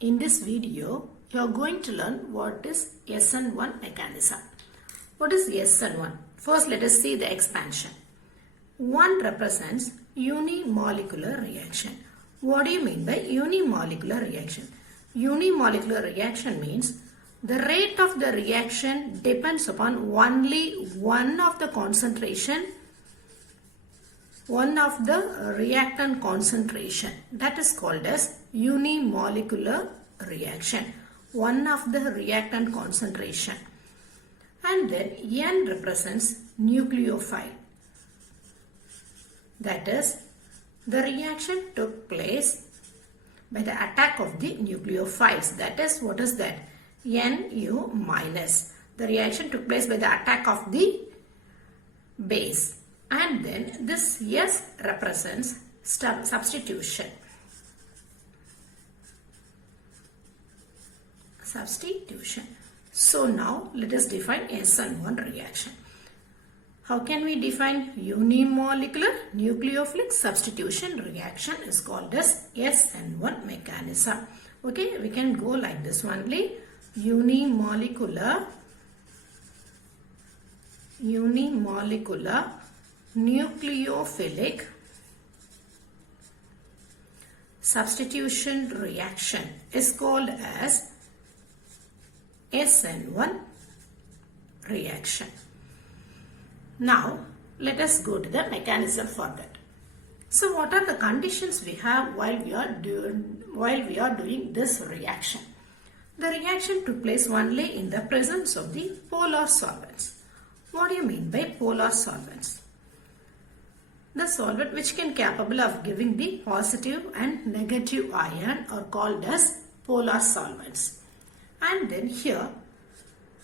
In this video, you are going to learn what is SN1 mechanism. What is SN1? First, let us see the expansion. 1 represents unimolecular reaction. What do you mean by unimolecular reaction? Unimolecular reaction means the rate of the reaction depends upon only one of the reactant concentration. That is called as unimolecular reaction. One of the reactant concentration. And then N represents nucleophile. That is, the reaction took place by the attack of the nucleophiles. That is, what is that? Nu minus. The reaction took place by the attack of the base. And then this S represents substitution. So now let us define SN1 reaction. How can we define unimolecular nucleophilic substitution reaction is called as SN1 mechanism. Okay, we can go like this only. Unimolecular nucleophilic substitution reaction is called as SN1 reaction. Now, let us go to the mechanism for that. So, what are the conditions we have while we are doing this reaction? The reaction took place only in the presence of the polar solvents. What do you mean by polar solvents? The solvent which can capable of giving the positive and negative ion are called as polar solvents. And then here,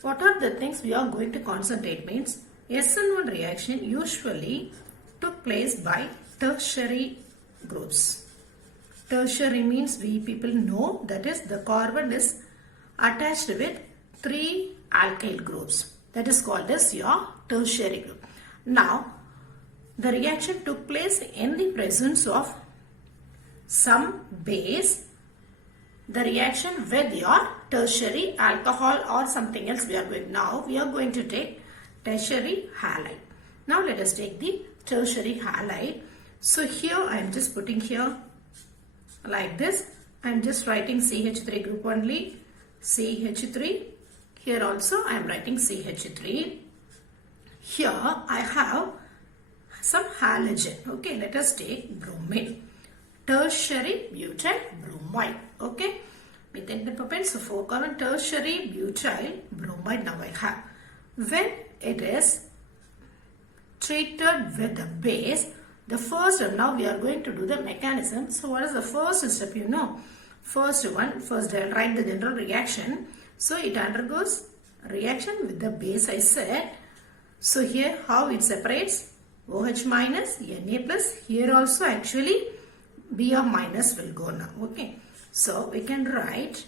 what are the things we are going to concentrate means SN1 reaction usually took place by tertiary groups. Tertiary means we people know, that is, the carbon is attached with 3 alkyl groups. That is called as your tertiary group. Now, the reaction took place in the presence of some base. The reaction with your tertiary alcohol or something else we are going to take tertiary halide. Now let us take the tertiary halide. So here I am just putting here like this. I am just writing CH3 group only. CH3. Here also I am writing CH3. Here I have some halogen. Okay, let us take bromine. Tertiary butyl bromide. Okay, methane propane. So 4 carbon tertiary butyl bromide now I have. When it is treated with the base, the first step, now we are going to do the mechanism. So what is the first step? You know, first I will write the general reaction. So it undergoes reaction with the base, I said. So here how it separates? OH minus, Na plus. Here also actually Br minus will go now. Okay. So we can write,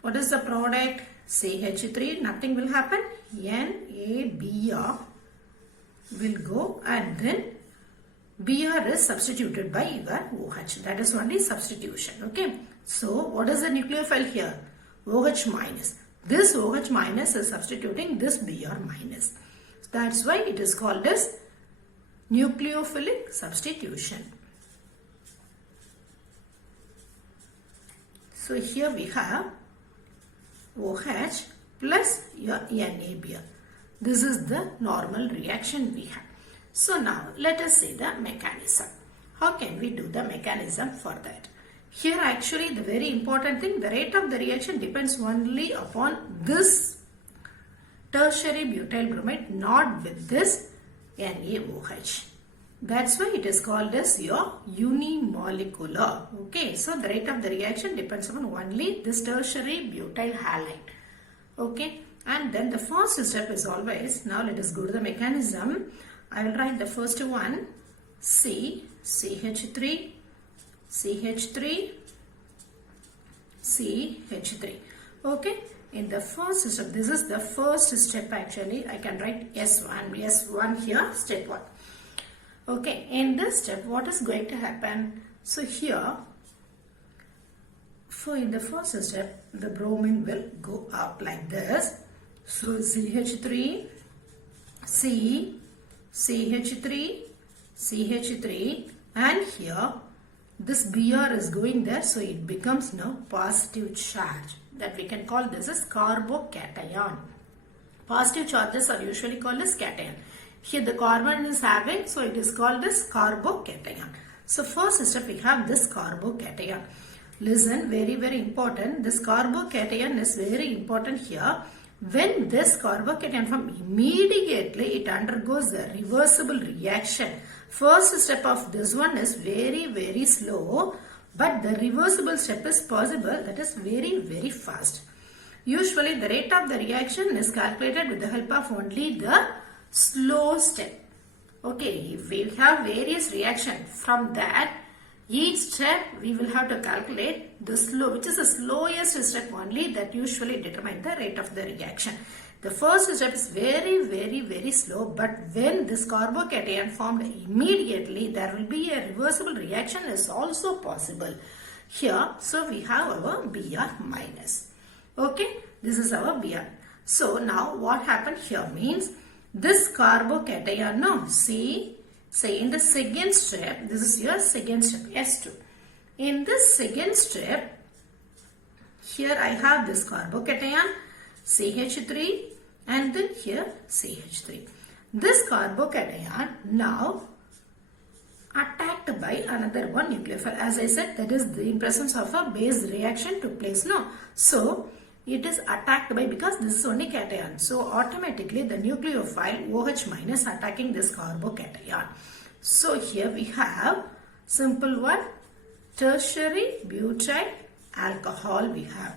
what is the product? CH3, nothing will happen. NaBr will go, and then Br is substituted by your OH. That is only substitution. Okay. So what is the nucleophile here? OH minus. This OH minus is substituting this Br minus. That's why it is called as nucleophilic substitution. So here we have OH plus your NaBr. This is the normal reaction we have. So now let us see the mechanism. How can we do the mechanism for that? Here actually the very important thing, the rate of the reaction depends only upon this tertiary butyl bromide, not with this NaOH. That's why it is called as your unimolecular. Okay, so the rate of the reaction depends on only this tertiary butyl halide. Okay, and then the first step is always, now let us go to the mechanism. I will write the first one, CH3, CH3, CH3. Okay, in the first step, this is the first step actually. I can write S1 here, step 1. Okay, in this step, what is going to happen? So here, So in the first step, the bromine will go up like this. So CH3, C, CH3, CH3, and here this Br is going there, so it becomes now positive charge. That we can call this as carbocation. Positive charges are usually called as cation. Here the carbon is having, so it is called as carbocation. So first step we have this carbocation. Listen, very important. This carbocation is very important here. When this carbocation form, immediately it undergoes the reversible reaction. First step of this one is very slow, but the reversible step is possible, that is very fast. Usually the rate of the reaction is calculated with the help of only the slow step. Okay, if we have various reactions, from that each step we will have to calculate the slow, which is the slowest step only, that usually determine the rate of the reaction. The first step is very slow, but when this carbocation formed immediately, there will be a reversible reaction is also possible here. So we have our Br minus. Okay, this is our Br. So now what happened here means this carbocation, no, see, say in the second step, this is your second step, S2. In this second step, here I have this carbocation, CH3, and then here CH3. This carbocation now attacked by another one nucleophile. As I said, that is the in presence of a base reaction took place, no? So it is attacked by, because this is only cation. So automatically the nucleophile OH minus attacking this carbocation. So here we have simple one, tertiary butyl alcohol we have.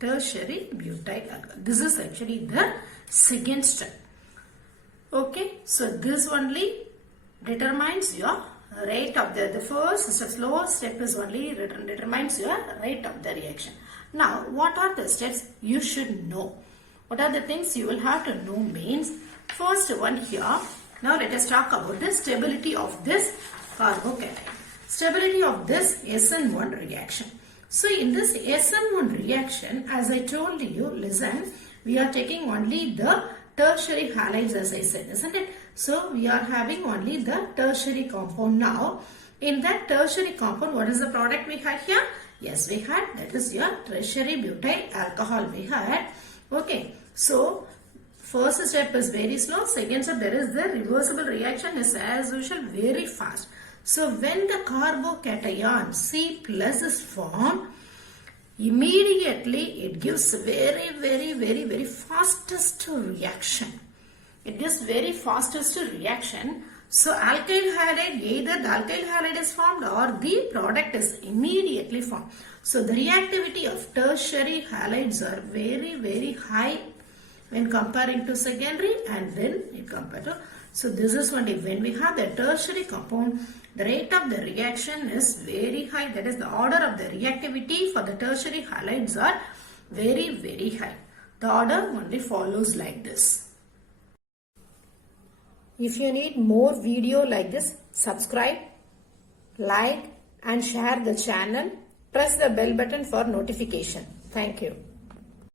Tertiary butyl alcohol. This is actually the second step. Okay, so this only determines your rate of the first step, slow step is only determines your rate of the reaction. Now, what are the steps you should know? What are the things you will have to know means, first one here, now let us talk about the stability of this carbocation. Stability of this SN1 reaction. So in this SN1 reaction, as I told you, listen, we are taking only the tertiary halides, as I said, isn't it? So we are having only the tertiary compound now. In that tertiary compound, what is the product we had here? Yes, we had, that is your tertiary butyl alcohol we had. Okay, so first step is very slow. Second step, there is the reversible reaction is as usual very fast. So when the carbocation C plus is formed, immediately it gives very fastest reaction. It gives very fastest reaction. So alkyl halide, either the alkyl halide is formed or the product is immediately formed. So the reactivity of tertiary halides are very high when comparing to secondary, and then it compared to. So this is only when we have the tertiary compound, the rate of the reaction is very high. That is, the order of the reactivity for the tertiary halides are very high. The order only follows like this. If you need more video like this, subscribe, like and share the channel. Press the bell button for notification. Thank you.